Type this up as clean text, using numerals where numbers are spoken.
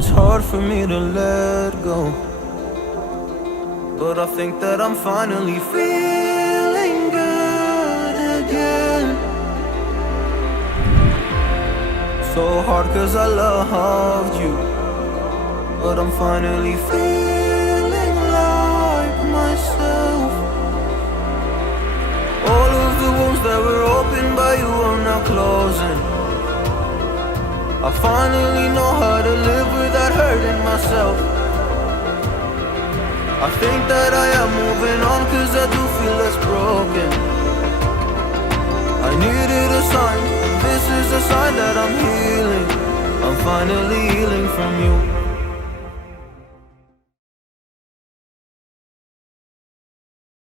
It's hard for me to let go, but I think that I'm finally feeling good again. So hard cause I loved you, but I'm finally feeling like myself. All of the wounds that were opened by you are now closing. I finally know how to live without hurting myself. I think that I am moving on cause I do feel less broken. I needed a sign, this is a sign that I'm healing. I'm finally healing from you.